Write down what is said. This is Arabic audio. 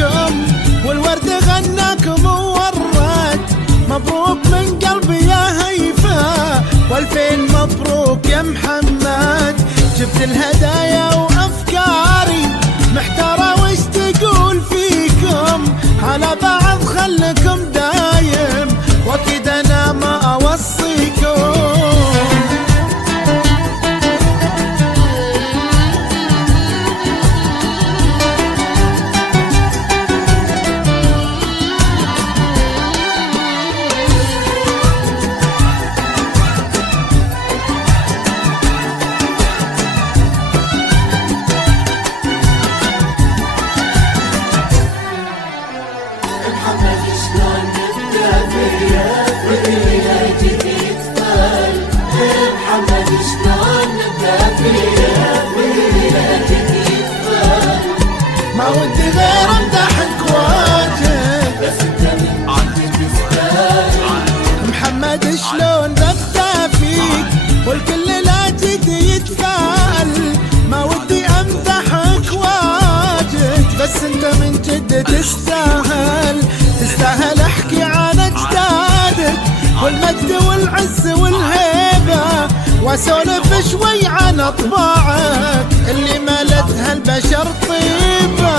فيكم، والورد غناكم وورد. مبروك من قلبي يا هيفا، والفين مبروك يا محمد. جبت الهدايا وافكاري محتارة وش تقول فيكم، على بعض خلكم دايم واكيد انا ما اوصيكم. محمد شلون نبدا فيا والليلة جديد فال. محمد شلون نبدا فيا والليلة جديد فال. ما ودي غير امدحك واجد، بس انت من عندك تستاهل. محمد شلون نبدا فيك والكل لا جدي يتفائل. ما ودي امدحك واجد، بس انت من جد تستاهل. تستاهل احكي عن اجدادك والمجد والعز والهيبه، واسولف شوي عن اطباعك اللي ملتها البشر طيبه.